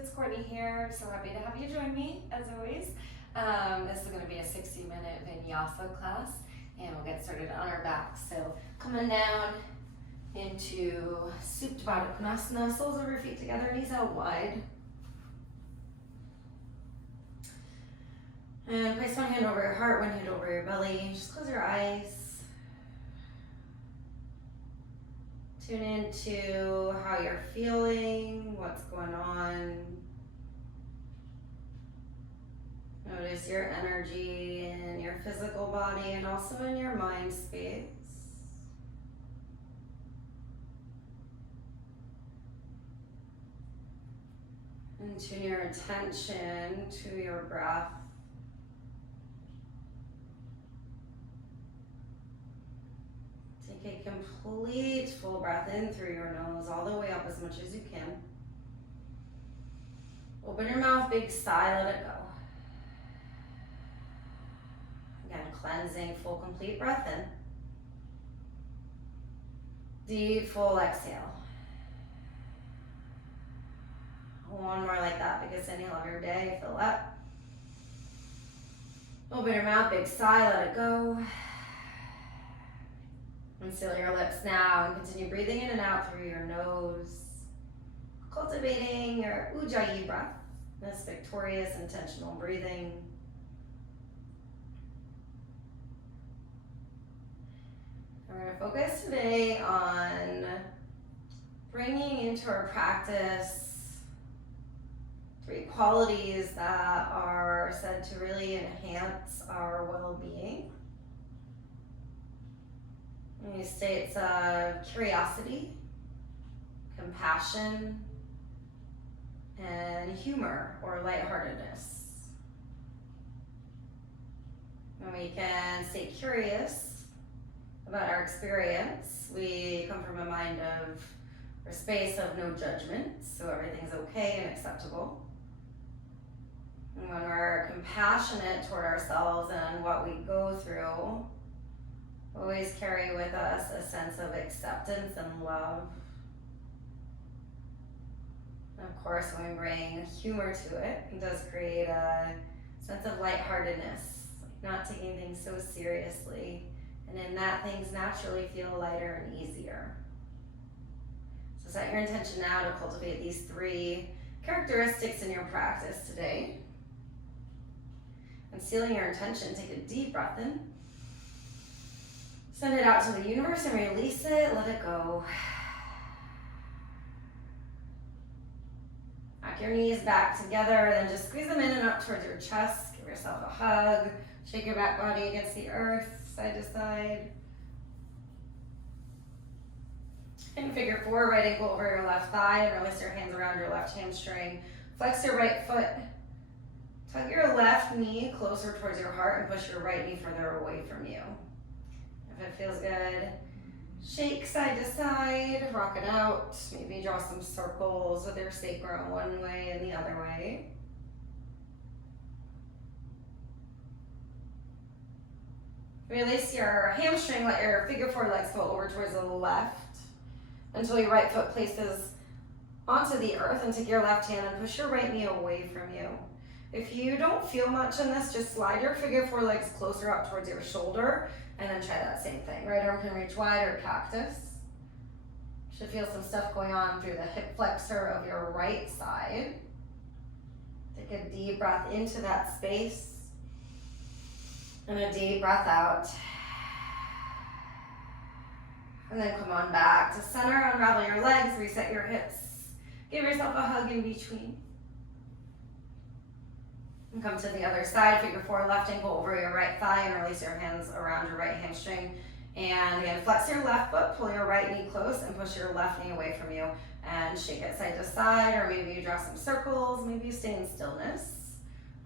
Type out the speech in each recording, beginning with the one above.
it's Courtney here. So happy to have you join me, as always. This is going to be a 60-minute vinyasa class, and we'll get started on our backs. So coming down into Supta Baddha Konasana, soles of your feet together, knees out wide. And place one hand over your heart, one hand over your belly. Just close your eyes. Tune into how you're feeling, what's going on. Notice your energy in your physical body and also in your mind space. And tune your attention to your breath. Take a complete full breath in through your nose, all the way up as much as you can. Open your mouth, big sigh, let it go. Again, cleansing, full, complete breath in. Deep, full exhale. One more like that, biggest inhale of your day, fill up. Open your mouth, big sigh, let it go. And seal your lips now and continue breathing in and out through your nose. Cultivating your Ujjayi breath, this victorious, intentional breathing. We're going to focus today on bringing into our practice 3 qualities that are said to really enhance our well-being. These states of curiosity, compassion, and humor or lightheartedness. When we can stay curious about our experience, we come from a mind of, or space of no judgment, so everything's okay and acceptable. And when we're compassionate toward ourselves and what we go through, always carry with us a sense of acceptance and love. And of course, when we bring humor to it, it does create a sense of lightheartedness, not taking things so seriously. And in that, things naturally feel lighter and easier. So set your intention now to cultivate these 3 characteristics in your practice today. And sealing your intention, take a deep breath in. Send it out to the universe and release it, let it go. Knock your knees back together, then just squeeze them in and up towards your chest. Give yourself a hug. Shake your back body against the earth, side to side. And figure 4, right ankle over your left thigh, and release your hands around your left hamstring. Flex your right foot. Tug your left knee closer towards your heart and push your right knee further away from you. If it feels good, shake side to side, rock it out. Maybe draw some circles with your sacrum one way and the other way. Release your hamstring, let your figure 4 legs go over towards the left until your right foot places onto the earth, and take your left hand and push your right knee away from you. If you don't feel much in this, just slide your figure 4 legs closer up towards your shoulder, and then try that same thing. Right arm can reach wide or cactus. Should feel some stuff going on through the hip flexor of your right side. Take a deep breath into that space. And a deep breath out. And then come on back to center, unravel your legs, reset your hips. Give yourself a hug in between. And come to the other side, figure 4, left ankle over your right thigh, and release your hands around your right hamstring. And again, flex your left foot, pull your right knee close, and push your left knee away from you. And shake it side to side, or maybe you draw some circles, maybe you stay in stillness.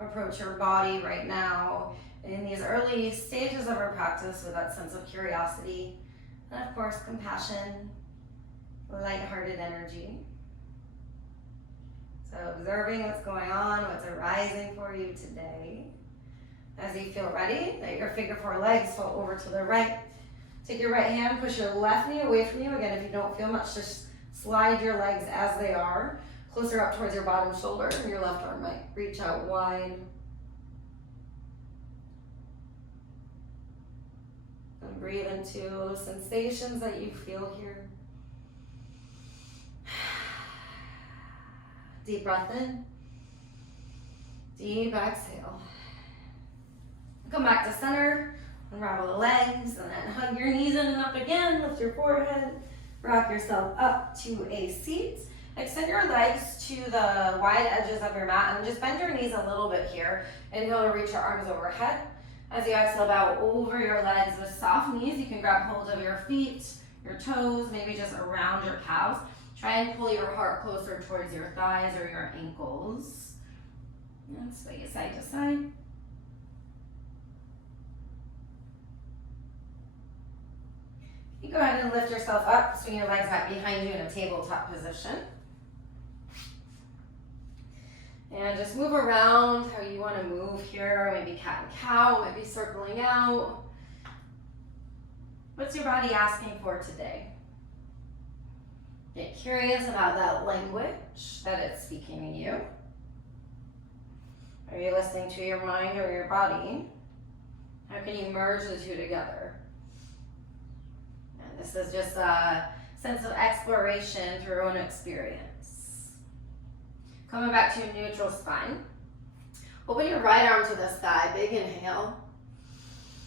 Approach your body right now in these early stages of our practice with that sense of curiosity, and of course, compassion, lighthearted energy. So observing what's going on, what's arising for you today. As you feel ready, let your figure 4 legs fall over to the right. Take your right hand, push your left knee away from you. Again, if you don't feel much, just slide your legs as they are. closer up towards your bottom shoulder, and your left arm might reach out wide. And breathe into the sensations that you feel here. Deep breath in. Deep exhale. Come back to center. Unravel the legs and then hug your knees in and up again. Lift your forehead. Rock yourself up to a seat. Extend your legs to the wide edges of your mat and just bend your knees a little bit here. Inhale to reach your arms overhead. As you exhale, bow over your legs with soft knees. You can grab hold of your feet, your toes, maybe just around your calves. Try and pull your heart closer towards your thighs or your ankles. And sway side to side. You go ahead and lift yourself up, swing your legs back behind you in a tabletop position. And just move around how you want to move here. Maybe cat and cow, maybe circling out. What's your body asking for today? Get curious about that language that it's speaking to you. Are you listening to your mind or your body? How can you merge the two together? And this is just a sense of exploration through your own experience. Coming back to your neutral spine. Open your right arm to the sky, big inhale.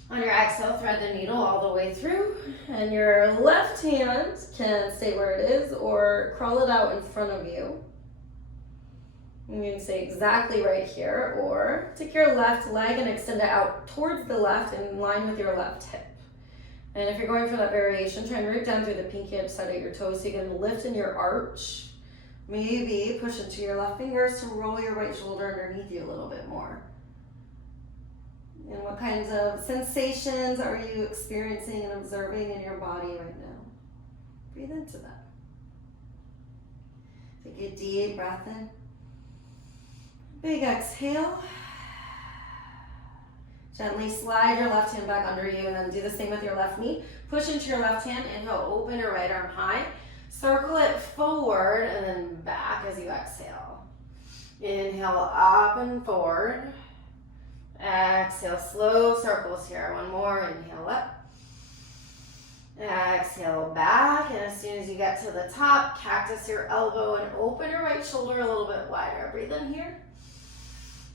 On your exhale, thread the needle all the way through, and your left hand can stay where it is or crawl it out in front of you. You can stay exactly right here, or take your left leg and extend it out towards the left in line with your left hip. And if you're going for that variation, try and root down through the pinky edge side of your toes so you can lift in your arch. Maybe push into your left fingers to roll your right shoulder underneath you a little bit more. And what kinds of sensations are you experiencing and observing in your body right now? Breathe into that. Take a deep breath in. Big exhale. Gently slide your left hand back under you and then do the same with your left knee. Push into your left hand. Inhale, open your right arm high. Circle it forward and then back as you exhale. Inhale up and forward. Exhale, slow circles here. One more, inhale up. Exhale back, and as soon as you get to the top, cactus your elbow and open your right shoulder a little bit wider. Breathe in here.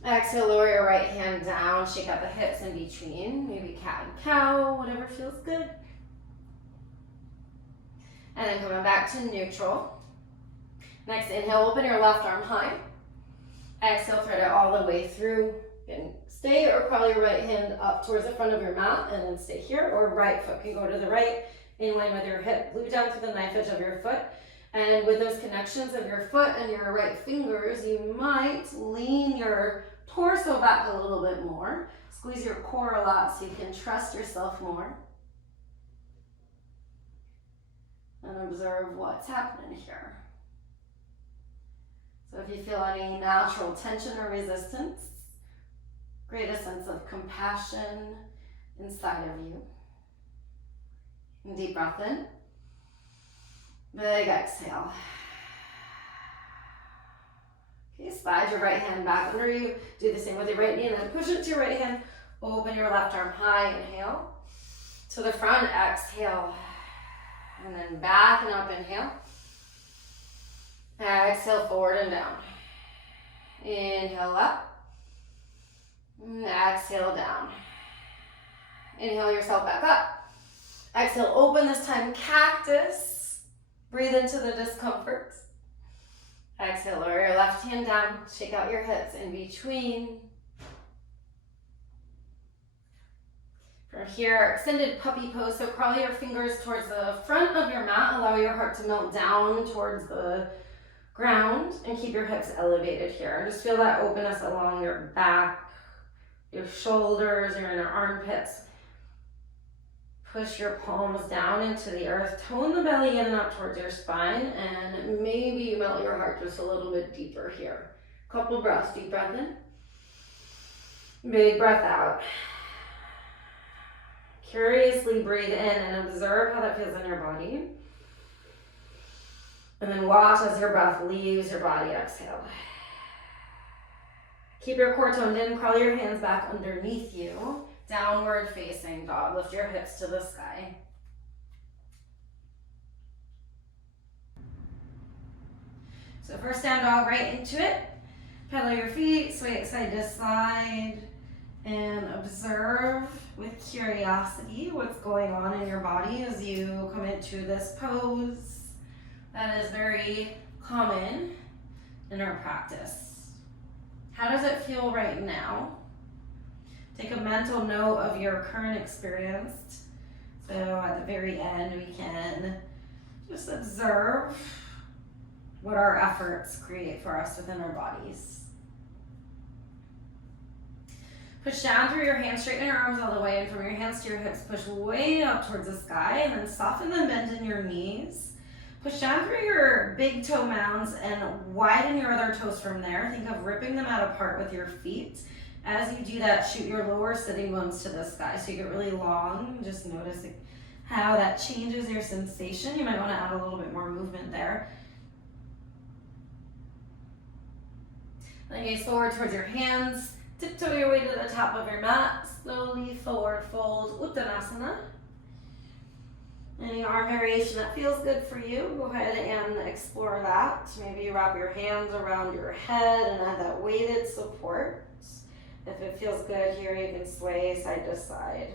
Exhale, lower your right hand down, shake out the hips in between, maybe cat and cow, whatever feels good. And then coming back to neutral. Next, inhale, open your left arm high. Exhale, thread it all the way through. And stay or crawl your right hand up towards the front of your mat and then stay here, or right foot can go to the right in line with your hip. Glue down to the knife edge of your foot. And with those connections of your foot and your right fingers, you might lean your torso back a little bit more. Squeeze your core a lot so you can trust yourself more. And observe what's happening here. So if you feel any natural tension or resistance, create a sense of compassion inside of you. And deep breath in. Big exhale. Okay, slide your right hand back under you. Do the same with your right knee and then push it to your right hand. Open your left arm high, inhale. To the front, exhale. And then back and up, inhale. Exhale, forward and down. Inhale up. Exhale down. Inhale yourself back up. Exhale, open this time, cactus. Breathe into the discomfort. Exhale, lower your left hand down. Shake out your hips in between. From here, extended puppy pose. So crawl your fingers towards the front of your mat. Allow your heart to melt down towards the ground and keep your hips elevated here. Just feel that openness along your back, your shoulders, your inner armpits. Push your palms down into the earth. Tone the belly in and up towards your spine, and maybe you melt your heart just a little bit deeper here. Couple breaths. Deep breath in. Big breath out. Curiously breathe in and observe how that feels in your body. And then watch as your breath leaves your body. Exhale. Keep your core toned in. Crawl your hands back underneath you. Downward facing dog. Lift your hips to the sky. So first down dog, right into it. Pedal your feet, sway it side to side, and observe with curiosity what's going on in your body as you come into this pose. That is very common in our practice. How does it feel right now? Take a mental note of your current experience. So at the very end, we can just observe what our efforts create for us within our bodies. Push down through your hands, straighten your arms all the way, and from your hands to your hips, push way up towards the sky, and then soften and bend in your knees. Push down through your big toe mounds and widen your other toes from there. Think of ripping them out apart with your feet. As you do that, shoot your lower sitting bones to the sky so you get really long. Just notice how that changes your sensation. You might want to add a little bit more movement there. Then gaze forward towards your hands. Tiptoe your way to the top of your mat. Slowly forward fold, Uttanasana. Any arm variation that feels good for you, go ahead and explore that. Maybe you wrap your hands around your head and add that weighted support. If it feels good here, you can sway side to side.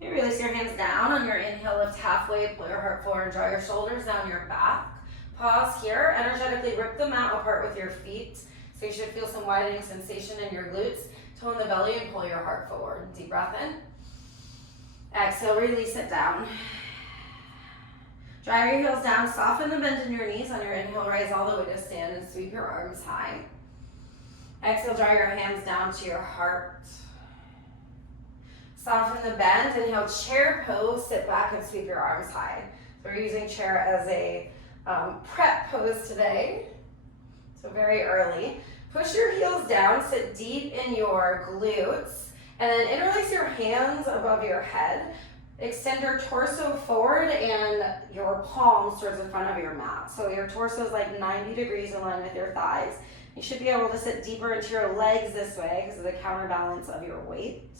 You release your hands down. On your inhale, lift halfway, pull your heart forward, draw your shoulders down your back. Pause here, energetically rip the mat apart with your feet. So you should feel some widening sensation in your glutes. Tone the belly and pull your heart forward. Deep breath in. Exhale, release it down. Drive your heels down, soften the bend in your knees. On your inhale, rise all the way to stand and sweep your arms high. Exhale, draw your hands down to your heart. Soften the bend. Inhale, chair pose, sit back and sweep your arms high. So we're using chair as a prep pose today. So very early. Push your heels down, sit deep in your glutes, and then interlace your hands above your head. Extend your torso forward and your palms towards the front of your mat. So your torso is like 90 degrees in line with your thighs. You should be able to sit deeper into your legs this way because of the counterbalance of your weight.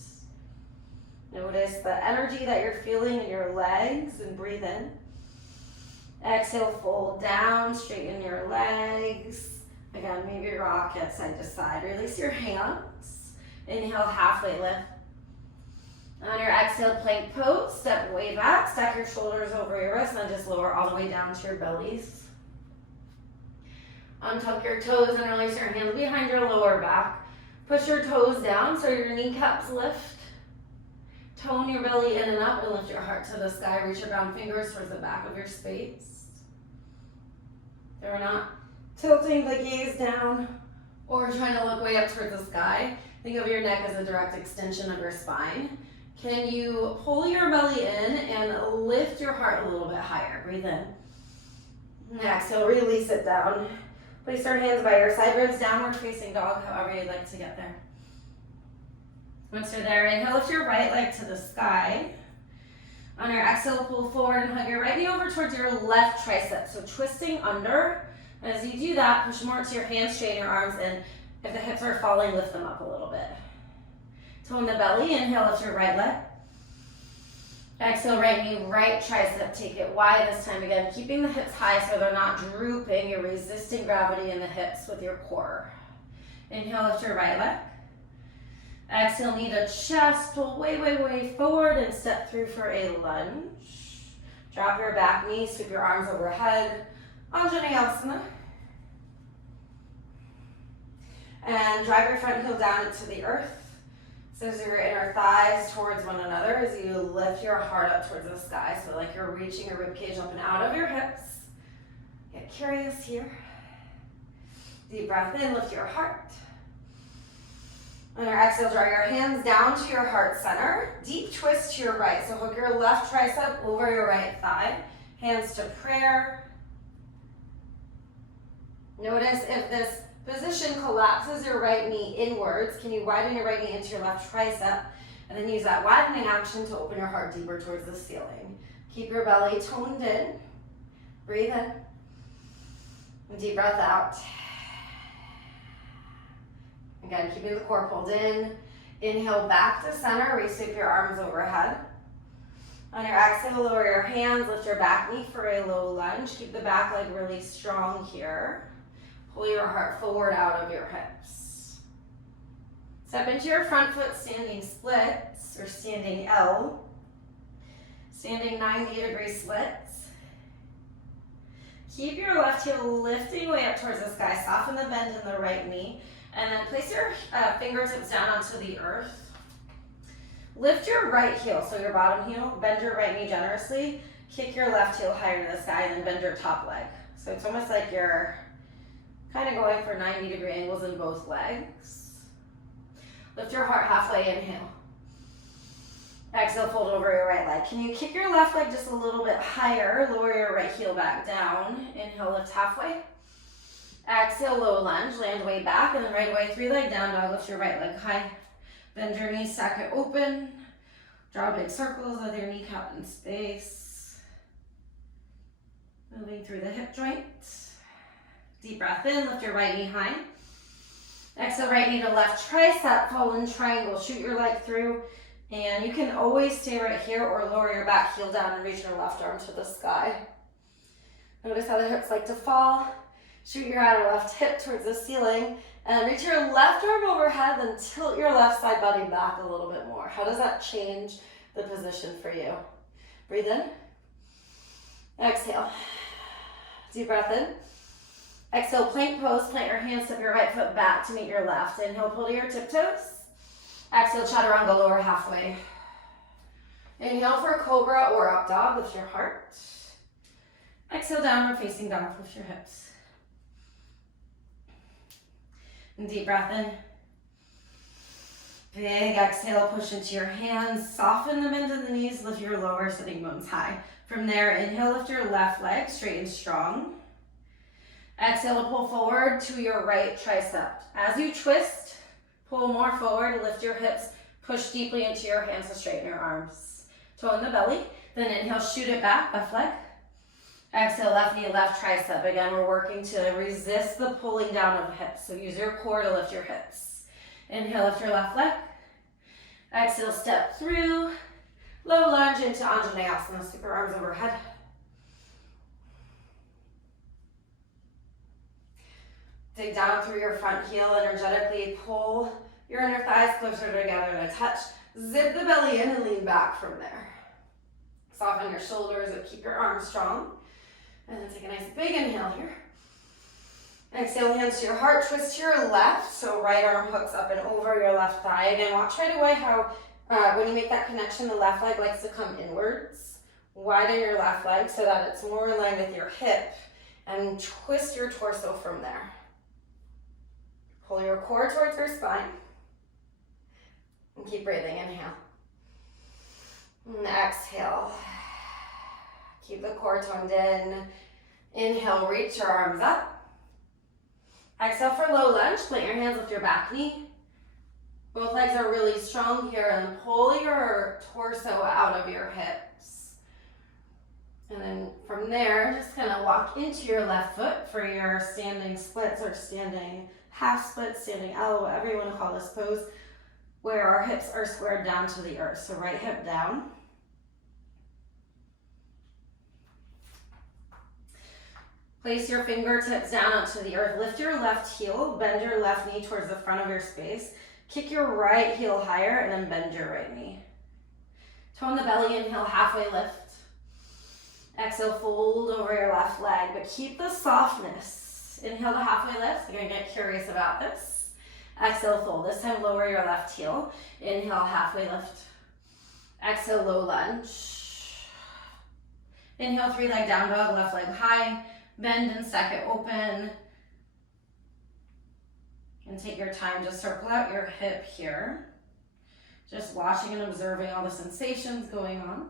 Notice the energy that you're feeling in your legs and breathe in. Exhale, fold down, straighten your legs. Again, maybe rock it side to side. Release your hands. Inhale, halfway lift. On your exhale, plank pose, step way back, stack your shoulders over your wrists, and just lower all the way down to your bellies. Untuck your toes and release your hands behind your lower back. Push your toes down so your kneecaps lift. Tone your belly in and up and lift your heart to the sky. Reach your brown fingers towards the back of your space. So we're not tilting the gaze down or trying to look way up towards the sky. Think of your neck as a direct extension of your spine. Can you pull your belly in and lift your heart a little bit higher? Breathe in. Exhale, release it down. Place your hands by your side ribs, downward facing dog, however you'd like to get there. Once you're there, inhale, lift your right leg to the sky. On your exhale, pull forward and hug your right knee over towards your left tricep. So twisting under. And as you do that, push more to your hands, straighten your arms, and if the hips are falling, lift them up a little bit. Tone the belly, inhale, lift your right leg. Exhale, right knee, right tricep, take it wide this time again, keeping the hips high so they're not drooping. You're resisting gravity in the hips with your core. Inhale, lift your right leg. Exhale, knee to chest, pull way, way, way forward and step through for a lunge. Drop your back knee, sweep your arms overhead, Anjaneyasana. And drive your front heel down into the earth. Scissor your inner thighs towards one another as you lift your heart up towards the sky. So like you're reaching your ribcage up and out of your hips. Get curious here. Deep breath in, lift your heart. On your exhale, draw your hands down to your heart center. Deep twist to your right. So hook your left tricep over your right thigh. Hands to prayer. Notice if this position collapses your right knee inwards. Can you widen your right knee into your left tricep? And then use that widening action to open your heart deeper towards the ceiling. Keep your belly toned in. Breathe in. And deep breath out. Again, keeping the core pulled in. Inhale back to center, re-sweep your arms overhead. On your exhale, lower your hands, lift your back knee for a low lunge. Keep the back leg really strong here. Pull your heart forward out of your hips. Step into your front foot standing splits or standing L. Standing 90-degree splits. Keep your left heel lifting way up towards the sky. Soften the bend in the right knee. And then place your fingertips down onto the earth. Lift your right heel, so your bottom heel. Bend your right knee generously. Kick your left heel higher to the sky and then bend your top leg. So it's almost like you're kind of going for 90-degree angles in both legs. Lift your heart halfway, inhale. Exhale, fold over your right leg. Can you kick your left leg just a little bit higher? Lower your right heel back down. Inhale, lift halfway. Exhale, low lunge, land way back, and then right away, 3-leg down dog, lift your right leg high. Bend your knees, stack it open. Draw big circles with your kneecap in space. Moving through the hip joint. Deep breath in, lift your right knee high. Exhale, right knee to left tricep, fallen triangle. Shoot your leg through, and you can always stay right here or lower your back heel down and reach your left arm to the sky. Notice how the hips like to fall. Shoot your outer left hip towards the ceiling and reach your left arm overhead, then tilt your left side body back a little bit more. How does that change the position for you? Breathe in. Exhale. Deep breath in. Exhale, plank pose. Plant your hands, step your right foot back to meet your left. Inhale, pull to your tiptoes. Exhale, chaturanga, lower halfway. Inhale for cobra or up dog, lift your heart. Exhale, downward facing dog, lift your hips. And deep breath in. Big exhale, push into your hands. Soften the bend in the knees, lift your lower sitting bones high. From there, inhale, lift your left leg straight and strong. Exhale to pull forward to your right tricep. As you twist, pull more forward, lift your hips, push deeply into your hands to straighten your arms. Toe in the belly, then inhale, shoot it back, left leg. Exhale, left knee, left tricep. Again, we're working to resist the pulling down of the hips. So use your core to lift your hips. Inhale, lift your left leg. Exhale, step through. Low lunge into Anjaneyasana. Sweep your arms overhead. Dig down through your front heel. Energetically pull your inner thighs closer together to touch. Zip the belly in and lean back from there. Soften your shoulders and keep your arms strong. And then take a nice big inhale here. Exhale, hands to your heart, twist to your left. So right arm hooks up and over your left thigh. Again, watch right away how when you make that connection, the left leg likes to come inwards. Widen your left leg so that it's more in line with your hip. And twist your torso from there. Pull your core towards your spine. And keep breathing, inhale. And exhale. Keep the core toned in. Inhale, reach your arms up. Exhale for low lunge. Plant your hands, lift your back knee. Both legs are really strong here, and pull your torso out of your hips. And then from there, just kind of walk into your left foot for your standing splits or standing half splits, standing L, whatever you want to call this pose, where our hips are squared down to the earth. So right hip down. Place your fingertips down onto the earth. Lift your left heel, bend your left knee towards the front of your space. Kick your right heel higher and then bend your right knee. Toe in the belly, inhale, halfway lift. Exhale, fold over your left leg, but keep the softness. Inhale to halfway lift. You're gonna get curious about this. Exhale, fold. This time, lower your left heel. Inhale, halfway lift. Exhale, low lunge. Inhale, 3-leg down dog, left leg high. Bend and stack it open. And take your time to circle out your hip here. Just watching and observing all the sensations going on.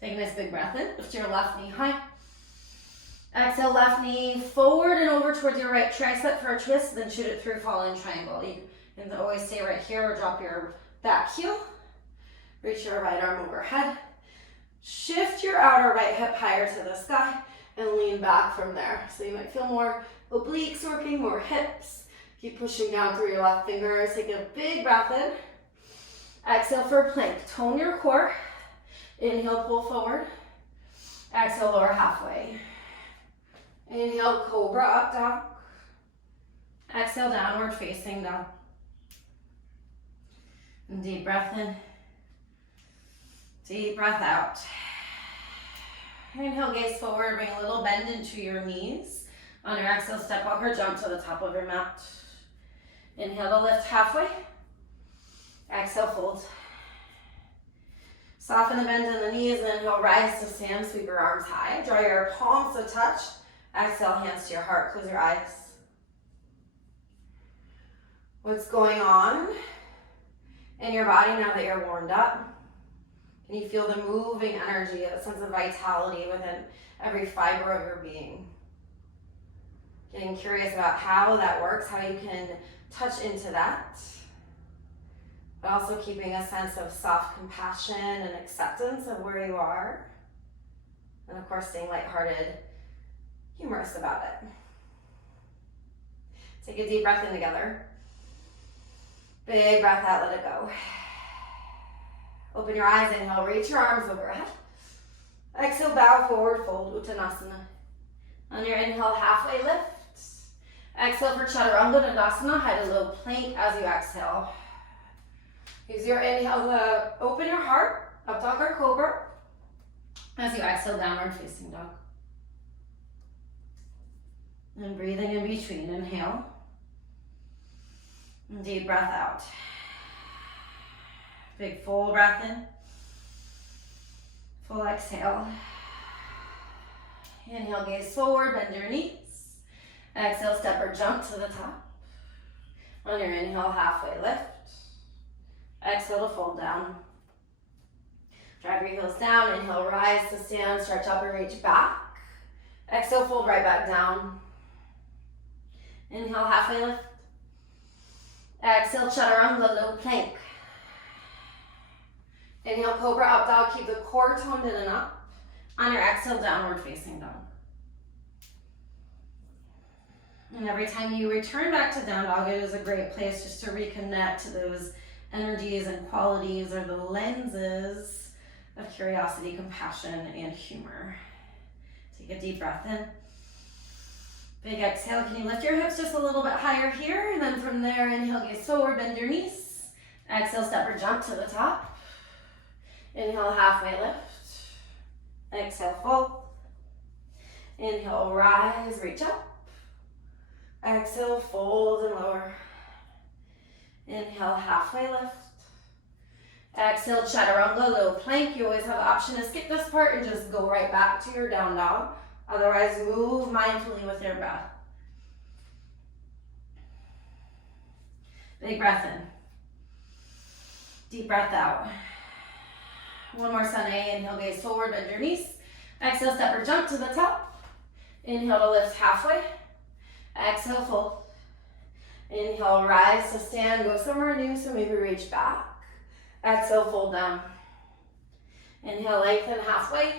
Take a nice big breath in. Lift your left knee high. Exhale, left knee forward and over towards your right tricep for a twist, then shoot it through falling triangle. You can always stay right here or drop your back heel. Reach your right arm overhead. Shift your outer right hip higher to the sky and lean back from there. So you might feel more obliques working, more hips. Keep pushing down through your left fingers. Take a big breath in. Exhale for plank. Tone your core. Inhale, pull forward. Exhale, lower halfway. Inhale, cobra, up, dog. Exhale, downward facing dog. And deep breath in. Deep breath out. Inhale, gaze forward, bring a little bend into your knees. On your exhale, step up or jump to the top of your mat. Inhale to lift halfway. Exhale, fold. Soften the bend in the knees, and inhale, rise to stand, sweep your arms high. Draw your palms to touch. Exhale, hands to your heart, close your eyes. What's going on in your body now that you're warmed up? Can you feel the moving energy, a sense of vitality within every fiber of your being? Getting curious about how that works, how you can touch into that, but also keeping a sense of soft compassion and acceptance of where you are. And of course, staying lighthearted, humorous about it. Take a deep breath in together. Big breath out, let it go. Open your eyes, inhale, reach your arms overhead. Exhale, bow forward, fold, Uttanasana. On your inhale, halfway lift. Exhale for Chaturanga Dandasana, high to low plank as you exhale. Use your inhale to open your heart, up dog or cobra. As you exhale, downward facing dog. And breathing in between, inhale. And deep breath out. Big full breath in. Full exhale. Inhale, gaze forward, bend your knees. Exhale, step or jump to the top. On your inhale, halfway lift. Exhale to fold down. Drive your heels down. Inhale, rise to stand, stretch up and reach back. Exhale, fold right back down. Inhale, halfway lift. Exhale, Chaturanga, low plank. Inhale, cobra, up dog. Keep the core toned in and up. On your exhale, downward facing dog. And every time you return back to down dog, it is a great place just to reconnect to those energies and qualities or the lenses of curiosity, compassion, and humor. Take a deep breath in. Big exhale. Can you lift your hips just a little bit higher here? And then from there, inhale, gaze forward, bend your knees. Exhale, step or jump to the top. Inhale, halfway lift. Exhale, fold. Inhale, rise, reach up. Exhale, fold and lower. Inhale, halfway lift. Exhale, Chaturanga, low plank. You always have the option to skip this part and just go right back to your down dog. Otherwise, move mindfully with your breath. Big breath in. Deep breath out. One more sun A. Inhale, gaze forward, bend your knees. Exhale, step or jump to the top. Inhale to lift halfway. Exhale, fold. Inhale, rise to stand, go somewhere new, so maybe reach back. Exhale, fold down. Inhale, lengthen halfway.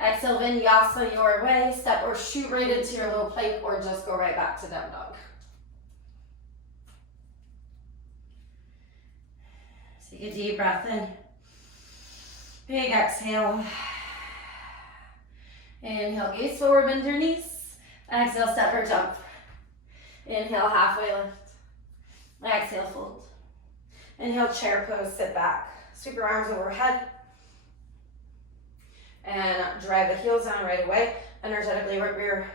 Exhale, vinyasa your way. Step or shoot right into your low plank or just go right back to down dog. Take a deep breath in. Big exhale. Inhale, gaze forward, bend your knees. Exhale, step or jump. Inhale, halfway lift. Exhale, fold. Inhale, chair pose, sit back. Sweep your arms overhead. And drive the heels down right away. Energetically rip your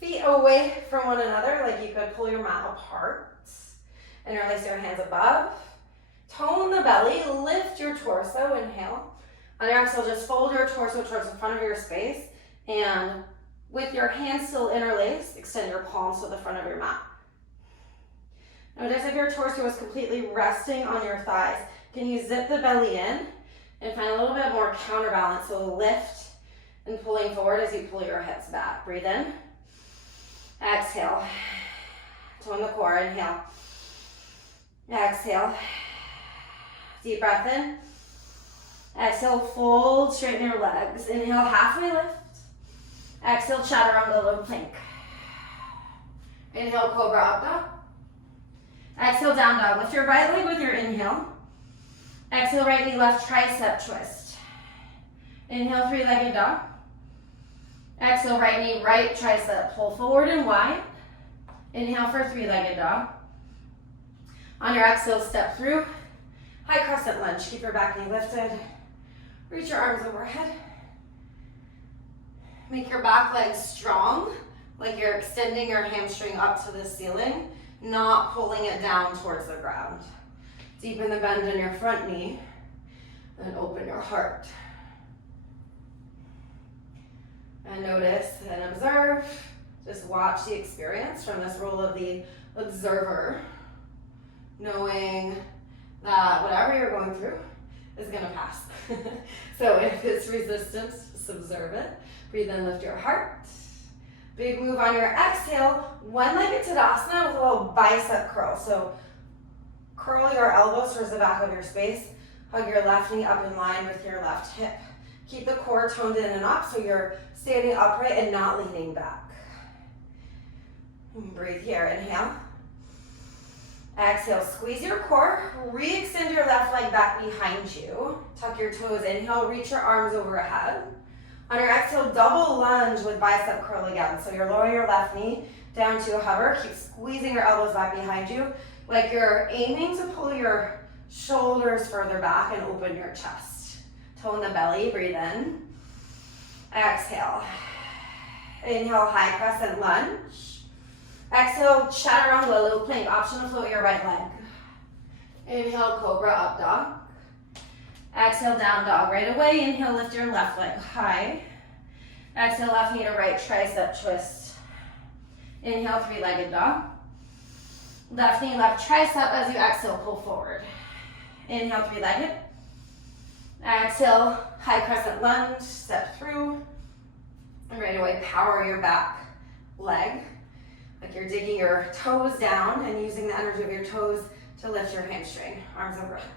feet away from one another, like you could pull your mat apart. Interlace your hands above. Tone the belly, lift your torso, inhale. On your exhale, just fold your torso towards the front of your space, and with your hands still interlaced, extend your palms to the front of your mat. Notice if your torso is completely resting on your thighs. Can you zip the belly in and find a little bit more counterbalance? So lift and pulling forward as you pull your hips back. Breathe in. Exhale. Tone the core. Inhale. Exhale. Deep breath in. Exhale, fold, straighten your legs. Inhale, halfway lift. Exhale, chaturanga low plank. Inhale, cobra up dog. Exhale, down dog. Lift your right leg with your inhale. Exhale, right knee, left tricep twist. Inhale, three-legged dog. Exhale, right knee, right tricep. Pull forward and wide. Inhale for three-legged dog. On your exhale, step through. High crescent lunge. Keep your back knee lifted. Reach your arms overhead. Make your back leg strong, like you're extending your hamstring up to the ceiling, not pulling it down towards the ground. Deepen the bend in your front knee, and open your heart. And notice and observe. Just watch the experience from this role of the observer, knowing that whatever you're going through is gonna pass. So if it's resistance, just observe it. Breathe in, lift your heart. Big move on your exhale, one-legged Tadasana with a little bicep curl. So curl your elbows towards the back of your space. Hug your left knee up in line with your left hip. Keep the core toned in and up so you're standing upright and not leaning back. And breathe here, inhale. Exhale, squeeze your core. Re-extend your left leg back behind you. Tuck your toes, inhale, reach your arms overhead. On your exhale, double lunge with bicep curl again. So you're lowering your left knee down to a hover. Keep squeezing your elbows back behind you, like you're aiming to pull your shoulders further back and open your chest. Tone the belly, breathe in. Exhale. Inhale, high crescent lunge. Exhale, chaturanga low plank. Option to float your right leg. Inhale, cobra up dog. Exhale, down dog right away. Inhale, lift your left leg high. Exhale, left knee to right tricep twist. Inhale, three-legged dog. Left knee, left tricep as you exhale, pull forward. Inhale, three-legged. Exhale, high crescent lunge, step through. And right away, power your back leg. Like you're digging your toes down and using the energy of your toes to lift your hamstring. Arms overhead.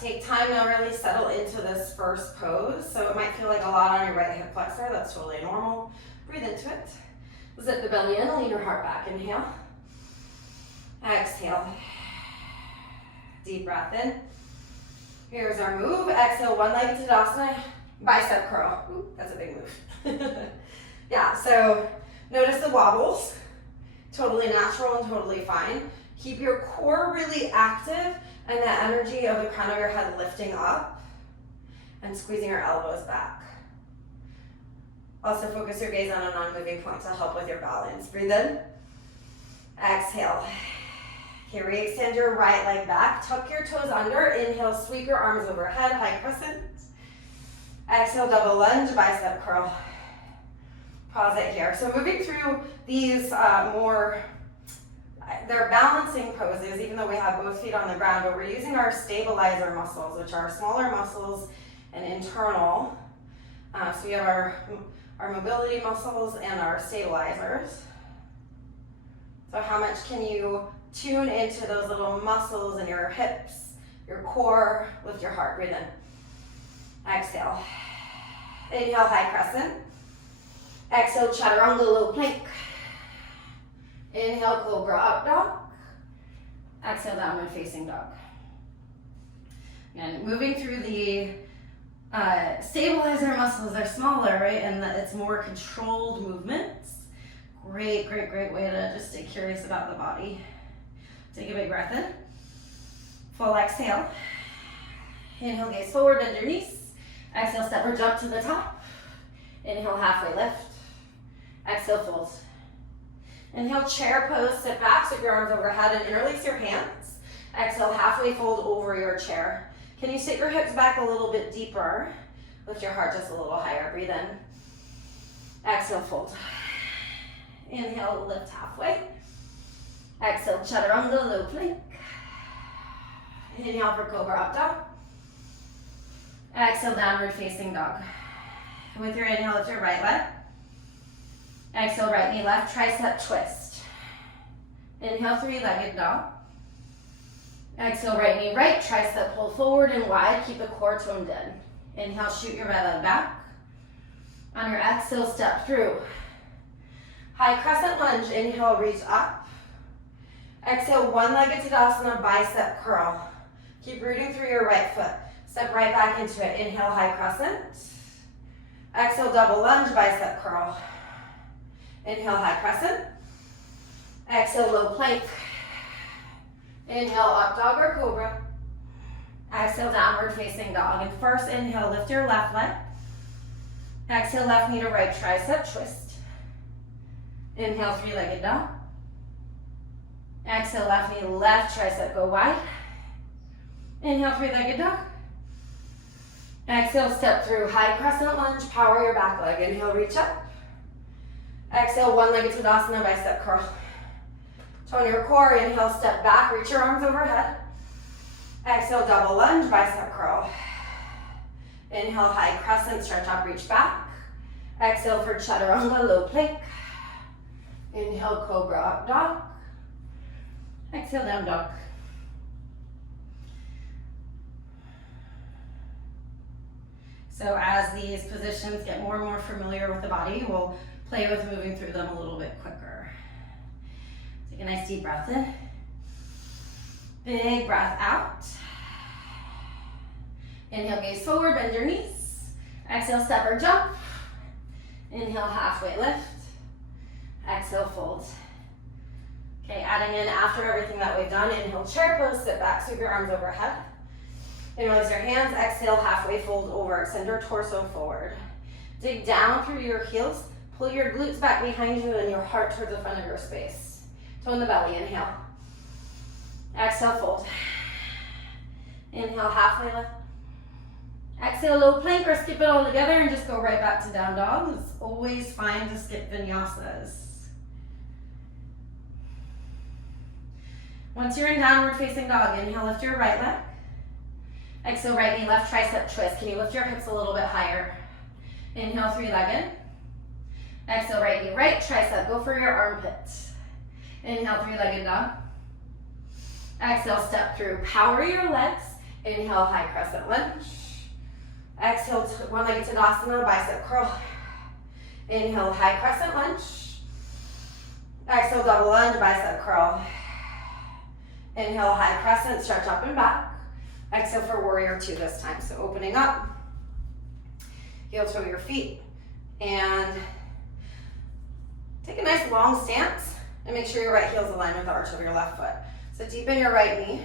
Take time to really settle into this first pose. So it might feel like a lot on your right hip flexor. That's totally normal. Breathe into it. Zip the belly in, lean your heart back. Inhale. Exhale. Deep breath in. Here's our move. Exhale, one-legged Tadasana, bicep curl. Ooh, that's a big move. Yeah, so notice the wobbles. Totally natural and totally fine. Keep your core really active and the energy of the crown of your head lifting up and squeezing your elbows back. Also focus your gaze on a non-moving point to help with your balance. Breathe in. Exhale. Okay, re-extend your right leg back. Tuck your toes under. Inhale, sweep your arms overhead, high crescent. Exhale, double lunge, bicep curl. Pause it here. So moving through these they're balancing poses, even though we have both feet on the ground, but we're using our stabilizer muscles, which are smaller muscles and internal. So we have our mobility muscles and our stabilizers. So how much can you tune into those little muscles in your hips, your core? Lift your heart, breathe in. Exhale. Inhale, high crescent. Exhale, chaturanga low plank. Inhale, cobra up dog. Exhale, downward facing dog. And moving through the stabilizer muscles, they're smaller, right? And it's more controlled movements. Great, great, great way to just stay curious about the body. Take a big breath in. Full exhale. Inhale, gaze forward, bend your knees. Exhale, step or jump to the top. Inhale, halfway lift. Exhale, fold. Inhale, chair pose, sit back, sweep your arms overhead and interlace your hands. Exhale, halfway fold over your chair. Can you sit your hips back a little bit deeper? Lift your heart just a little higher, breathe in. Exhale, fold. Inhale, lift halfway. Exhale, chaturanga low plank. Inhale for cobra up dog. Exhale, downward facing dog. With your inhale, lift your right leg. Exhale, right knee left, tricep twist. Inhale, three-legged dog. Exhale, right knee right, tricep pull forward and wide. Keep the core toned in. Inhale, shoot your right leg back. On your exhale, step through. High crescent lunge. Inhale, reach up. Exhale, one-legged Tadasana, bicep curl. Keep rooting through your right foot. Step right back into it. Inhale, high crescent. Exhale, double lunge, bicep curl. Inhale, high crescent. Exhale, low plank. Inhale, up dog or cobra. Exhale, downward facing dog. And first inhale, lift your left leg. Exhale, left knee to right tricep, twist. Inhale, three-legged dog. Exhale, left knee, left tricep, go wide. Inhale, three-legged dog. Exhale, step through, high crescent lunge, power your back leg. Inhale, reach up. Exhale, one-legged Tadasana, bicep curl. Tone your core, inhale, step back, reach your arms overhead. Exhale, double lunge, bicep curl. Inhale, high crescent, stretch up, reach back. Exhale for chaturanga, low plank. Inhale, cobra, up dog. Exhale, down dog. So as these positions get more and more familiar with the body, we'll play with moving through them a little bit quicker. Take a nice deep breath in. Big breath out. Inhale, gaze forward, bend your knees. Exhale, step or jump. Inhale, halfway lift. Exhale, fold. Okay, adding in after everything that we've done, inhale, chair pose, sit back, sweep your arms overhead. Interlace your hands, exhale, halfway fold over, extend your torso forward. Dig down through your heels, pull your glutes back behind you and your heart towards the front of your space. Tone the belly, inhale. Exhale, fold. Inhale, halfway lift. Exhale, low plank or skip it all together and just go right back to down dog. It's always fine to skip vinyasas. Once you're in downward facing dog, inhale, lift your right leg. Exhale, right knee, left tricep twist. Can you lift your hips a little bit higher? Inhale, three-legged. Exhale, right knee, right tricep. Go for your armpit. Inhale, three-legged dog. Exhale, step through. Power your legs. Inhale, high crescent lunge. Exhale, one-legged Tadasana, bicep curl. Inhale, high crescent lunge. Exhale, double lunge, bicep curl. Inhale, high crescent, stretch up and back. Exhale for warrior two this time. So opening up, heel toe your feet, and take a nice long stance and make sure your right heel is aligned with the arch of your left foot. So deepen your right knee.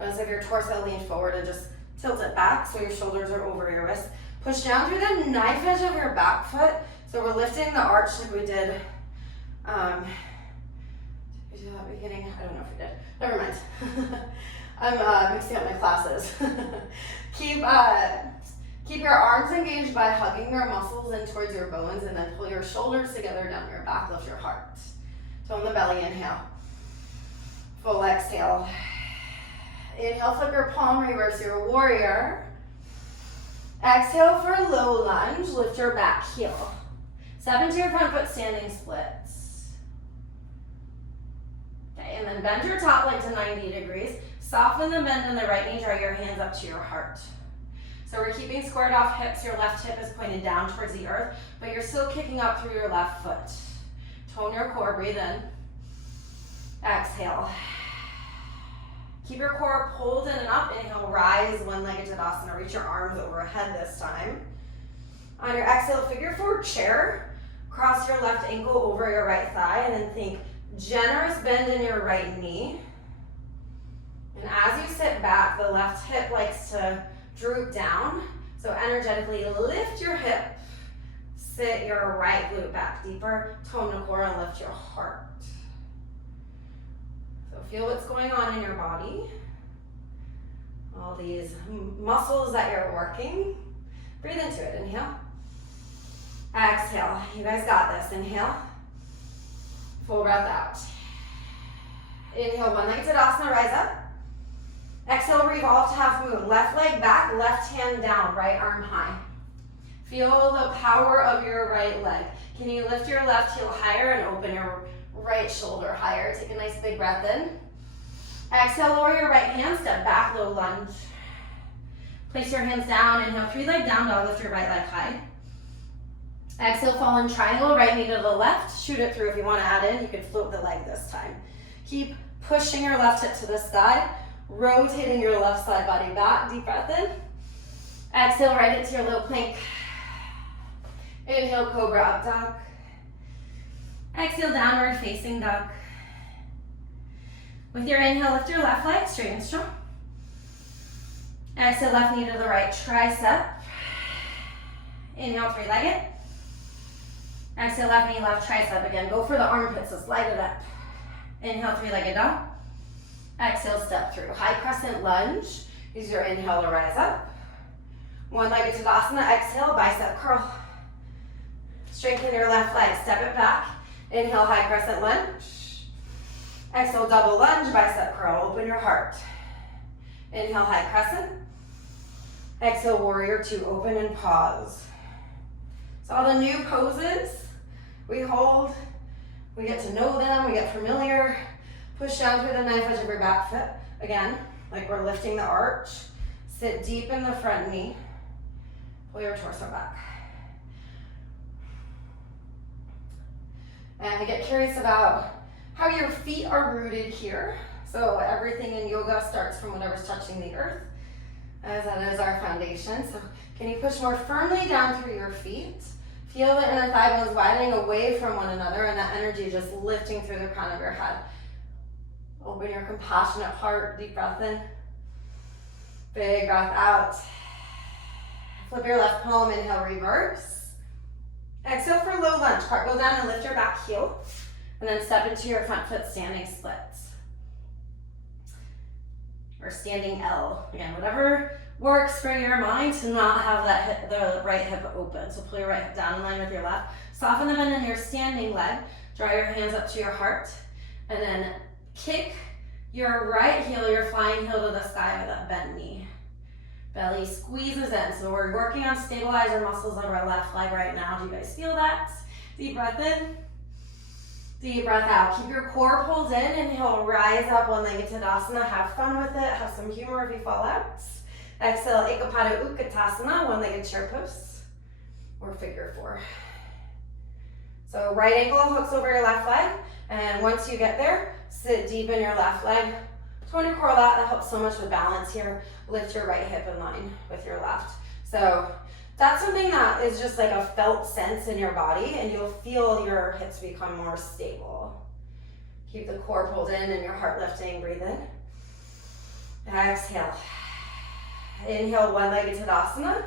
Notice if your torso leans forward and just tilt it back so your shoulders are over your wrists. Push down through the knife edge of your back foot. So we're lifting the arch like we did. Did we do that at the beginning? I don't know if we did. Never mind. I'm mixing up my classes. Keep your arms engaged by hugging your muscles in towards your bones, and then pull your shoulders together down your back, lift your heart. Tone the belly, inhale. Full exhale. Inhale, flip your palm, reverse your warrior. Exhale for low lunge, lift your back heel. Step into your front foot standing splits. Okay, and then bend your top leg to 90 degrees. Soften the bend in the right knee, draw your hands up to your heart. So we're keeping squared off hips. Your left hip is pointed down towards the earth, but you're still kicking up through your left foot. Tone your core, breathe in. Exhale. Keep your core pulled in and up. Inhale, rise, one-legged Tadasana. Reach your arms overhead this time. On your exhale, figure four chair. Cross your left ankle over your right thigh, and then think generous bend in your right knee. And as you sit back, the left hip likes to droop down. So energetically lift your hip. Sit your right glute back deeper. Tone the core and lift your heart. So feel what's going on in your body. All these muscles that you're working. Breathe into it. Inhale. Exhale. You guys got this. Inhale. Full breath out. Inhale, one-legged Tadasana, rise up. Exhale, revolve to half moon. Left leg back, left hand down, right arm high. Feel the power of your right leg. Can you lift your left heel higher and open your right shoulder higher? Take a nice big breath in. Exhale, lower your right hand, step back, low lunge. Place your hands down, inhale, 3-leg down dog, lift your right leg high. Exhale, fall in triangle, right knee to the left, shoot it through. If you want to add in, you can float the leg this time. Keep pushing your left hip to the side, rotating your left side body back, deep breath in. Exhale, right into your low plank. Inhale, cobra up dog. Exhale, downward facing dog. With your inhale, lift your left leg straight and strong. Exhale, left knee to the right tricep. Inhale, 3-legged. Exhale, left knee, left tricep. Again, go for the armpits, so slide it up. Inhale, 3-legged dog. Exhale, step through. High crescent lunge. Use your inhale to rise up. 1-legged Tadasana. Exhale, bicep curl. Strengthen your left leg. Step it back. Inhale, high crescent lunge. Exhale, double lunge, bicep curl. Open your heart. Inhale, high crescent. Exhale, warrior 2. Open and pause. So all the new poses we hold, we get to know them, we get familiar. Push down through the knife edge of your back foot. Again, like we're lifting the arch. Sit deep in the front knee. Pull your torso back. And get curious about how your feet are rooted here. So everything in yoga starts from whatever's touching the earth, as that is our foundation. So can you push more firmly down through your feet? Feel the inner thigh bones widening away from one another and that energy just lifting through the crown of your head. Open your compassionate heart, deep breath in. Big breath out. Flip your left palm, inhale, reverse. Exhale for low lunge. Cartwheel down and lift your back heel. And then step into your front foot standing splits. Or standing L. Again, whatever works for your mind to not have that hip, the right hip open. So pull your right hip down in line with your left. Soften the bend in your standing leg. Draw your hands up to your heart. And then kick your right heel, your flying heel to the sky with that bent knee. Belly squeezes in. So we're working on stabilizer muscles of our left leg right now. Do you guys feel that? Deep breath in. Deep breath out. Keep your core pulled in. Inhale, rise up, 1-legged Tadasana. Have fun with it. Have some humor if you fall out. Exhale, Ekapada Utkatasana, 1-legged chair pose, or figure 4. So right ankle hooks over your left leg, and once you get there, sit deep in your left leg. Tone your core a lot. That helps so much with balance here. Lift your right hip in line with your left. So that's something that is just like a felt sense in your body, and you'll feel your hips become more stable. Keep the core pulled in and your heart lifting. Breathe in. Exhale. Inhale, 1-legged Tadasana.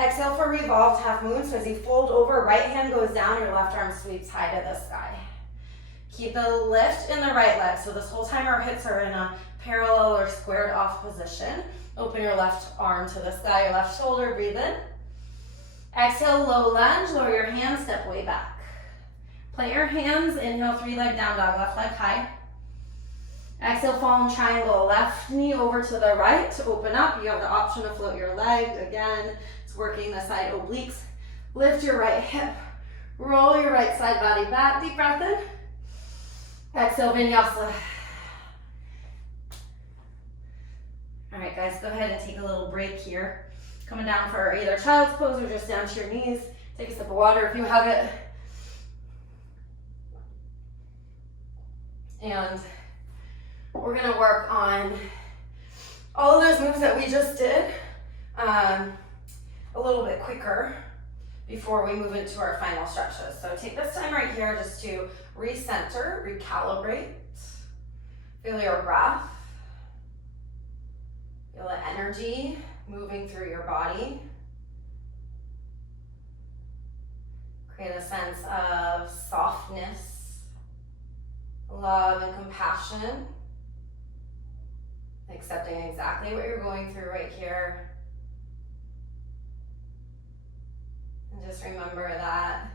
Exhale for revolved half moon. So as you fold over, right hand goes down, your left arm sweeps high to the sky. Keep the lift in the right leg. So this whole time our hips are in a parallel or squared off position. Open your left arm to the sky, your left shoulder, breathe in. Exhale, low lunge, lower your hands, step way back. Plant your hands, inhale, 3-leg down dog, left leg high. Exhale, fall in triangle, left knee over to the right, open up. You have the option to float your leg. Again, it's working the side obliques. Lift your right hip, roll your right side body back, deep breath in. Exhale, Vinyasa. All right, guys, go ahead and take a little break here. Coming down for either child's pose or just down to your knees. Take a sip of water if you have it. And we're gonna work on all of those moves that we just did a little bit quicker before we move into our final stretches. So take this time right here just to recenter, recalibrate, feel your breath, feel the energy moving through your body. Create a sense of softness, love, and compassion. Accepting exactly what you're going through right here. And just remember that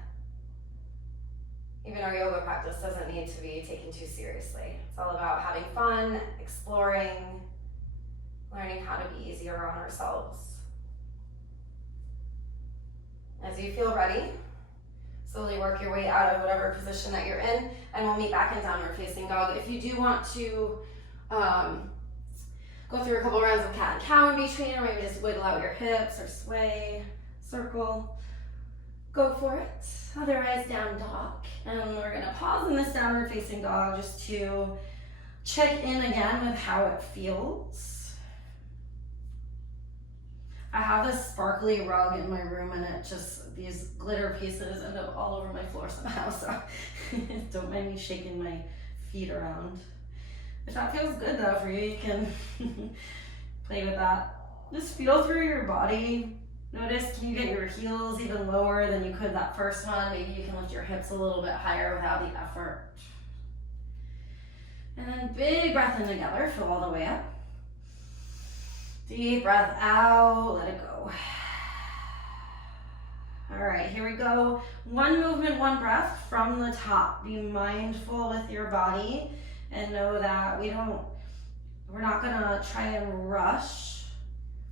even our yoga practice doesn't need to be taken too seriously. It's all about having fun, exploring, learning how to be easier on ourselves. As you feel ready, slowly work your way out of whatever position that you're in, and we'll meet back in downward facing dog. If you do want to Go through a couple rounds of cat and cow in between, or maybe just wiggle out your hips or sway, circle. Go for it. Otherwise, down dog. And we're gonna pause in this downward facing dog just to check in again with how it feels. I have this sparkly rug in my room and it just, these glitter pieces end up all over my floor somehow, so don't mind me shaking my feet around. If that feels good though for you, you can play with that. Just feel through your body. Notice, can you get your heels even lower than you could that first one? Maybe you can lift your hips a little bit higher without the effort. And then big breath in together, fill all the way up. Deep breath out, let it go. All right, here we go. One movement, one breath from the top. Be mindful with your body and know that we're not gonna try and rush.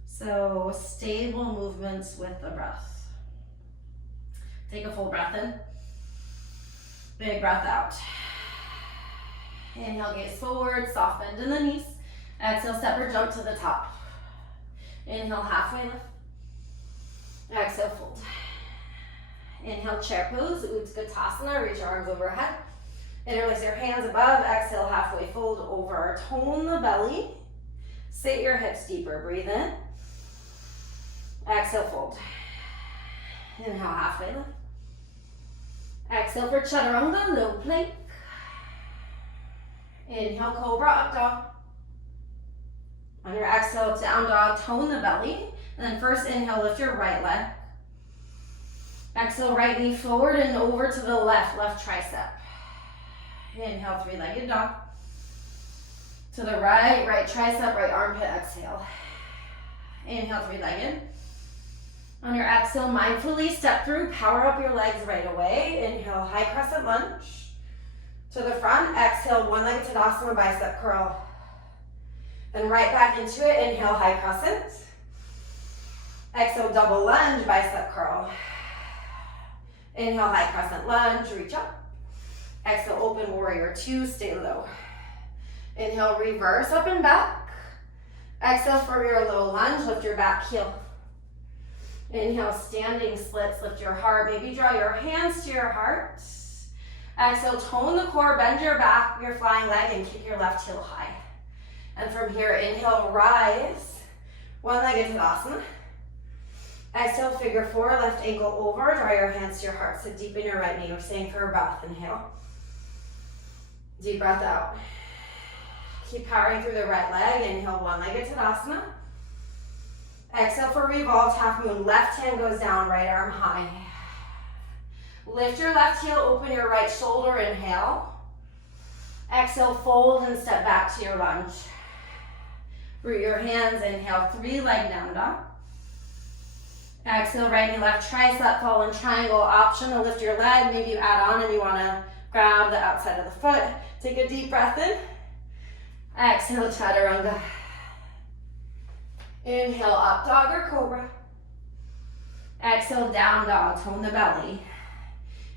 So stable movements with the breath. Take a full breath in. Big breath out. Inhale, gaze forward, soft bend in the knees. Exhale, step or jump to the top. Inhale, halfway lift. Exhale, fold. Inhale, chair pose, Utkatasana, reach your arms overhead. Interlace your hands above, exhale, halfway fold over. Tone the belly. Sit your hips deeper, breathe in. Exhale, fold. Inhale, halfway lift. Exhale for Chaturanga, low plank. Inhale, Cobra, up dog. On your exhale, down dog, tone the belly. And then first inhale, lift your right leg. Exhale, right knee forward and over to the left tricep. Inhale, three-legged dog. To the right tricep, right armpit, exhale. Inhale, three-legged. On your exhale, mindfully step through, power up your legs right away. Inhale, high crescent lunge. To the front, exhale, one-legged Tadasana, bicep curl. Then right back into it, inhale, high crescent. Exhale, double lunge, bicep curl. Inhale, high crescent lunge, reach up. Exhale, open warrior two, stay low. Inhale, reverse up and back. Exhale for your low lunge, lift your back heel. Inhale, standing splits, lift your heart. Maybe draw your hands to your heart. Exhale, tone the core, bend your back, your flying leg, and kick your left heel high. And from here, inhale, rise. One-legged Tadasana. Exhale, figure four, left ankle over, draw your hands to your heart. So deepen your right knee. We're staying for a breath. Inhale. Deep breath out. Keep powering through the right leg. Inhale, one-legged Tadasana. Exhale for revolved half moon. Left hand goes down, right arm high. Lift your left heel, open your right shoulder, inhale. Exhale, fold and step back to your lunge. Root your hands, inhale, three-leg down dog. Exhale, right knee, left tricep, fallen triangle, optional. Lift your leg, maybe you add on and you wanna grab the outside of the foot. Take a deep breath in. Exhale, Chaturanga. Inhale, up dog or cobra. Exhale, down dog, tone the belly.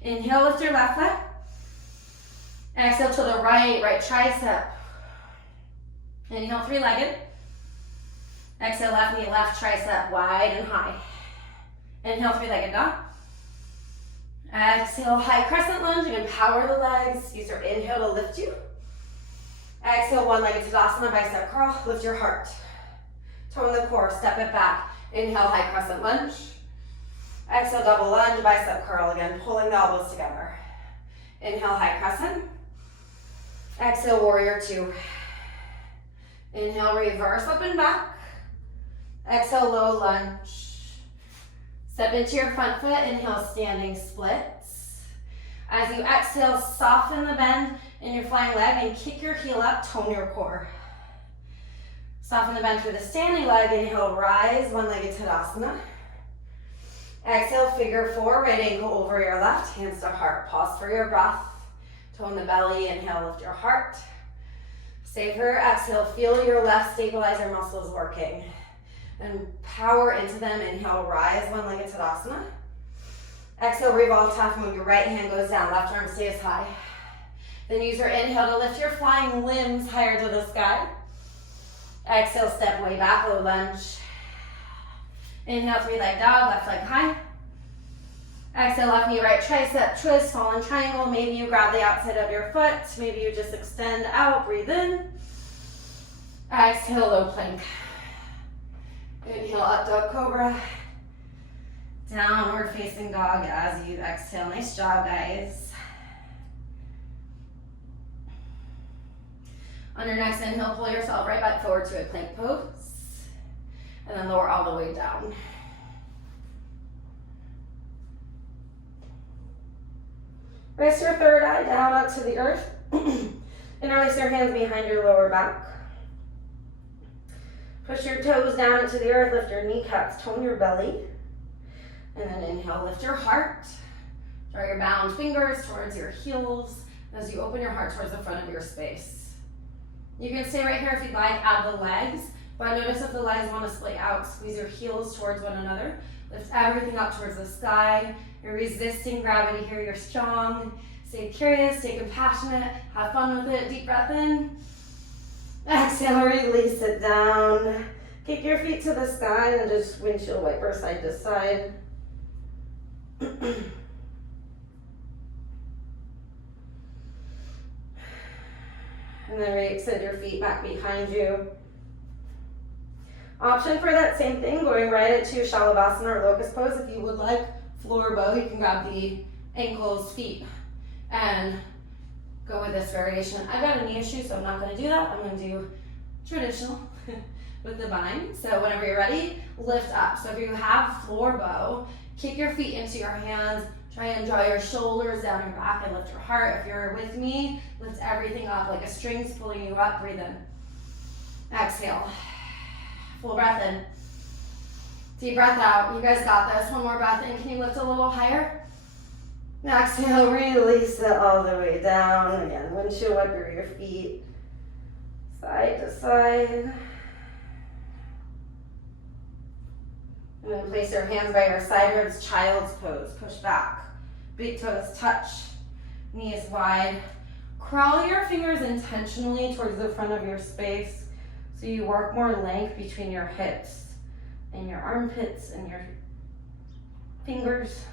Inhale, lift your left leg. Exhale to the right tricep. Inhale, three-legged. Exhale, left knee, left tricep, wide and high. Inhale, three-legged dog. Exhale, high crescent lunge. You can power the legs. Use your inhale to lift you. Exhale, one-legged Tadasana, bicep curl. Lift your heart. Tone the core, step it back. Inhale, high crescent lunge. Exhale, double lunge, bicep curl again, pulling the elbows together. Inhale, high crescent. Exhale, warrior two. Inhale, reverse up and back. Exhale, low lunge. Step into your front foot, inhale, standing splits. As you exhale, soften the bend in your flying leg and kick your heel up, tone your core. Soften the bend through the standing leg, inhale, rise, one-legged Tadasana. Exhale, figure four, right ankle over your left, hands to heart. Pause for your breath. Tone the belly, inhale, lift your heart. Stay for exhale, feel your left stabilizer muscles working. And power into them, inhale, rise, one-legged Tadasana. Exhale, revolve half moon, your right hand goes down, left arm stays high. Then use your inhale to lift your flying limbs higher to the sky. Exhale, step way back, low lunge. Inhale, 3-leg dog, left leg high. Exhale, left knee, right tricep, twist, fallen triangle. Maybe you grab the outside of your foot. Maybe you just extend out, breathe in. Exhale, low plank. Inhale, up dog cobra. Downward facing dog as you exhale. Nice job, guys. On your next inhale, pull yourself right back forward to a plank pose. And then lower all the way down. Rest your third eye down up to the earth. Interlace your hands behind your lower back. Push your toes down into the earth, lift your kneecaps, tone your belly. And then inhale, lift your heart. Draw your bound fingers towards your heels as you open your heart towards the front of your space. You can stay right here if you'd like, add the legs. But notice if the legs want to split out, squeeze your heels towards one another. Lift everything up towards the sky. You're resisting gravity here, you're strong. Stay curious, stay compassionate, have fun with it. Deep breath in. Exhale, release it down. Kick your feet to the sky and just windshield wiper side to side. And then re-extend your feet back behind you. Option for that same thing, going right into Shalabhasana or locust pose. If you would like floor bow, you can grab the ankles, feet, and go with this variation. I've got a knee issue, so I'm not going to do that. I'm going to do traditional with the bind. So whenever you're ready, lift up. So if you have floor bow, kick your feet into your hands. Try and draw your shoulders down your back and lift your heart. If you're with me, lift everything up like a string's pulling you up. Breathe in. Exhale. Full breath in. Deep breath out. You guys got this. One more breath in. Can you lift a little higher? Exhale, release it all the way down. Again, windshield wiper your feet side to side. And then place your hands by your side ribs, child's pose. Push back. Big toes touch. Knees wide. Crawl your fingers intentionally towards the front of your space so you work more length between your hips and your armpits and your fingers.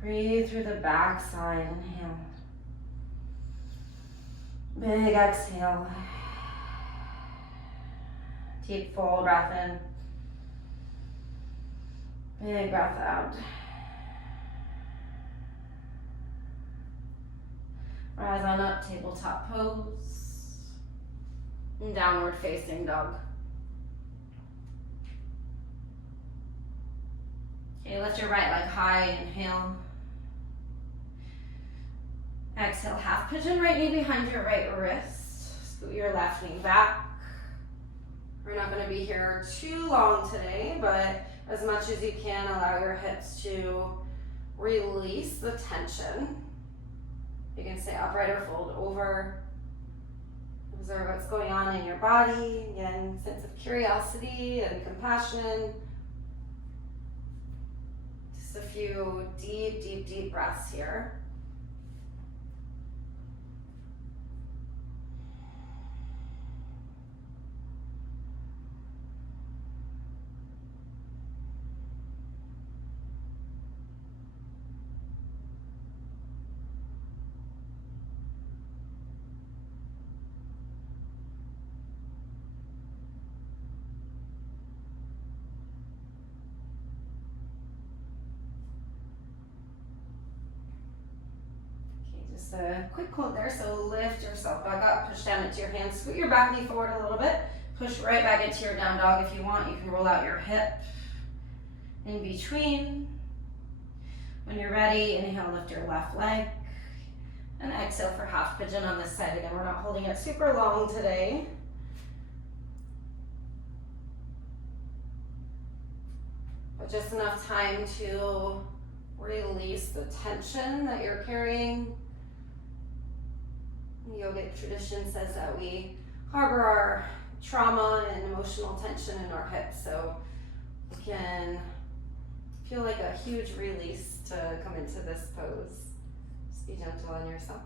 Breathe through the back side. Inhale. Big exhale. Deep full breath in. Big breath out. Rise on up, tabletop pose. And downward facing dog. Okay, lift your right leg high, inhale. Exhale, half pigeon, right knee behind your right wrist. Scoot your left knee back. We're not going to be here too long today, but as much as you can, allow your hips to release the tension. You can stay upright or fold over. Observe what's going on in your body. Again, sense of curiosity and compassion. Just a few deep, deep, deep breaths here. Just a quick hold there, so lift yourself back up, push down into your hands, scoot your back knee forward a little bit, push right back into your down dog. If you want, you can roll out your hip in between. When you're ready, inhale, lift your left leg, and exhale for half pigeon on this side. Again, we're not holding it super long today. But just enough time to release the tension that you're carrying. The yogic tradition says that we harbor our trauma and emotional tension in our hips, so it can feel like a huge release to come into this pose. Just be gentle on yourself.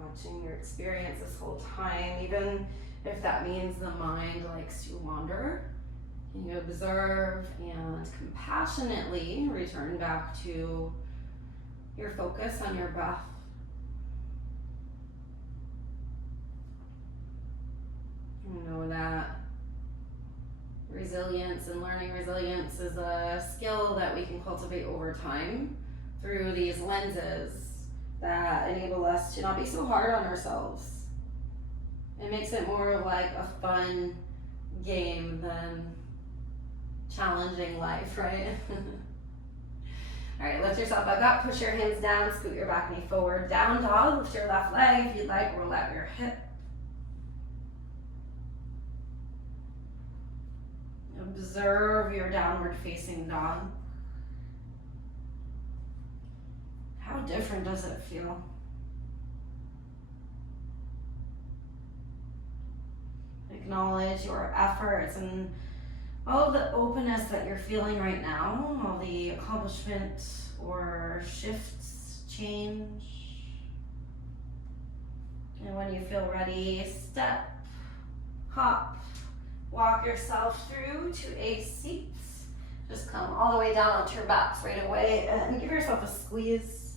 Watching your experience this whole time, even if that means the mind likes to wander, can you observe and compassionately return back to your focus on your breath? You know that resilience and learning resilience is a skill that we can cultivate over time through these lenses that enable us to not be so hard on ourselves. It makes it more of like a fun game than challenging life, right? All right, lift yourself back up, push your hands down, scoot your back knee forward, down dog, lift your left leg. If you'd like, roll out your hip. Observe your downward facing dog. How different does it feel? Acknowledge your efforts and all of the openness that you're feeling right now, all the accomplishment or shifts, change. And when you feel ready, step, hop, walk yourself through to a seat. Just come all the way down onto your backs right away and give yourself a squeeze.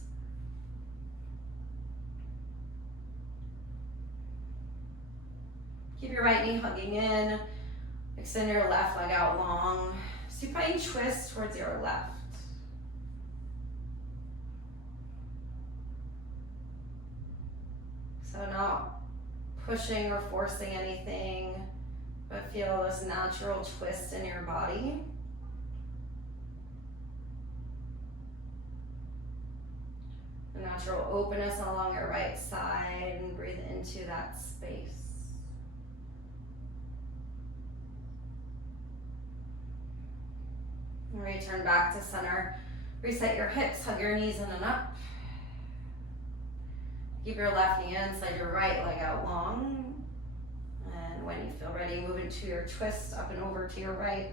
Keep your right knee hugging in. Extend your left leg out long. Supine twist towards your left. So not pushing or forcing anything, but feel this natural twist in your body. A natural openness along your right side, and breathe into that space. Return back to center. Reset your hips, hug your knees in and up. Keep your left knee in, slide your right leg out long. And when you feel ready, move into your twist up and over to your right.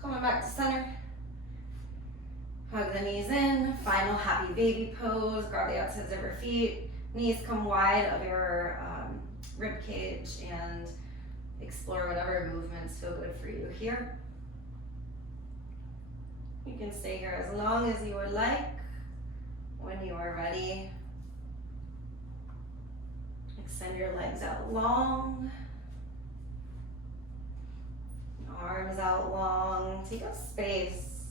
Coming back to center. Hug the knees in. Final happy baby pose. Grab the outsides of your feet. Knees come wide of your rib cage and explore whatever movements feel good for you here. You can stay here as long as you would like. When you are ready, extend your legs out long. Arms out long, take up space.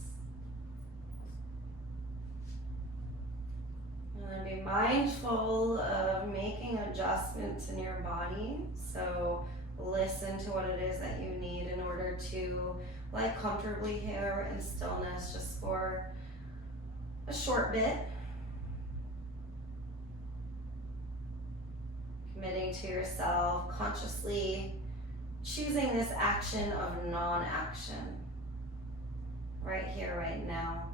And then be mindful of making adjustments in your body. So listen to what it is that you need in order to lie comfortably here in stillness just for a short bit. Committing to yourself, consciously choosing this action of non-action right here, right now.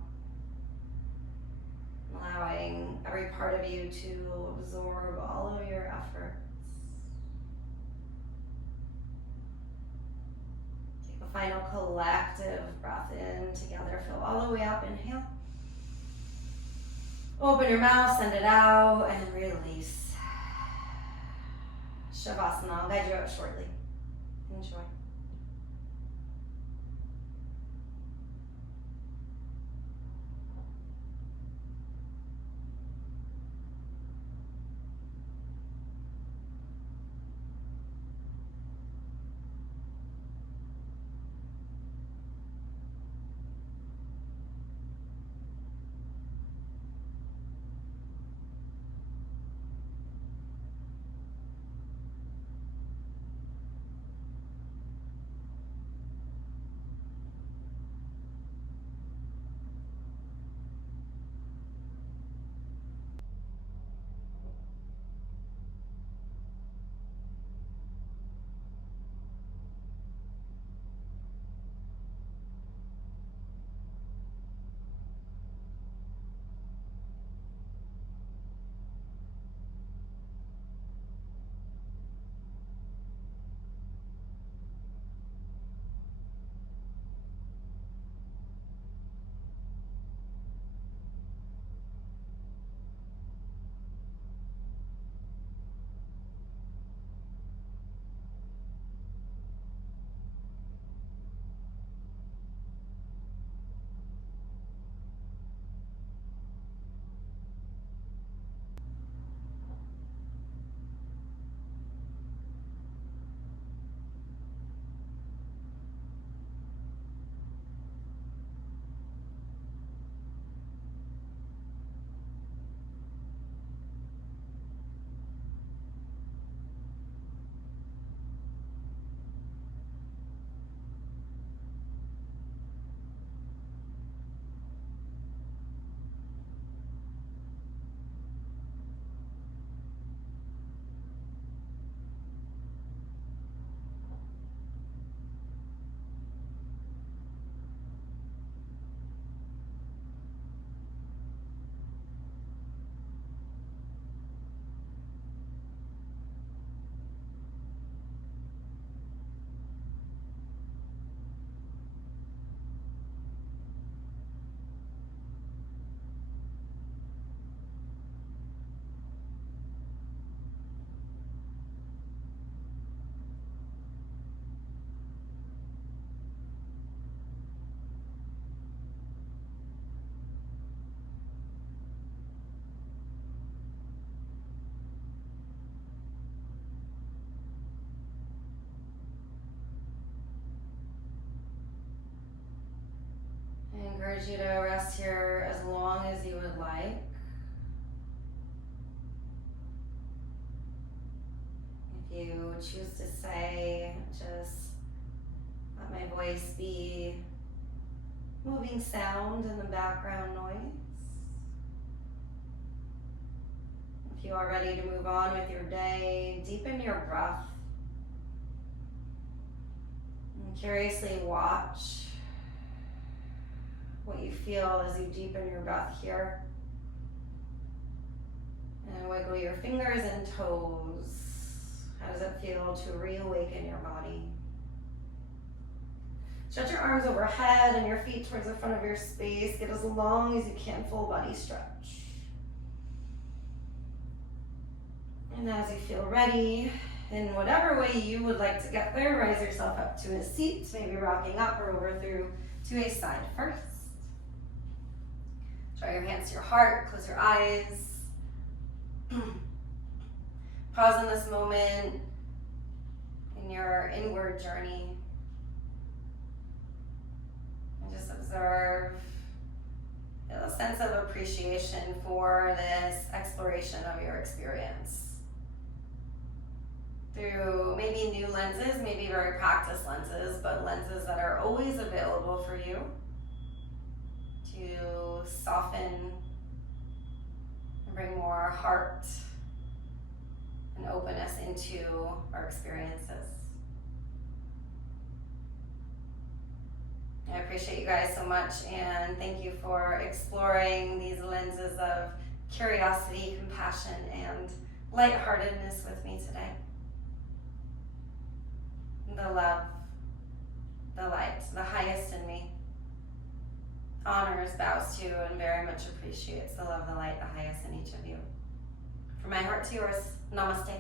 Allowing every part of you to absorb all of your efforts. Take a final collective breath in together. Fill all the way up, inhale. Open your mouth, send it out, and release. Shavasana, I'll guide you out shortly. Enjoy. encourage you to rest here as long as you would like. If you choose to say, just let my voice be moving sound in the background noise. If you are ready to move on with your day, deepen your breath. And curiously watch what you feel as you deepen your breath here. And wiggle your fingers and toes. How does it feel to reawaken your body? Stretch your arms overhead and your feet towards the front of your space. Get as long as you can, full body stretch. And as you feel ready, in whatever way you would like to get there, rise yourself up to a seat, maybe rocking up or over through to a side first. Draw your hands to your heart, close your eyes. Pause in this moment in your inward journey. And just observe, feel a sense of appreciation for this exploration of your experience. Through maybe new lenses, maybe very practiced lenses, but lenses that are always available for you to soften and bring more heart and openness into our experiences. I appreciate you guys so much, and thank you for exploring these lenses of curiosity, compassion, and lightheartedness with me today. The love, the light, the highest in me honors, bows to, and very much appreciates the love, the light, the highest in each of you. From my heart to yours, namaste.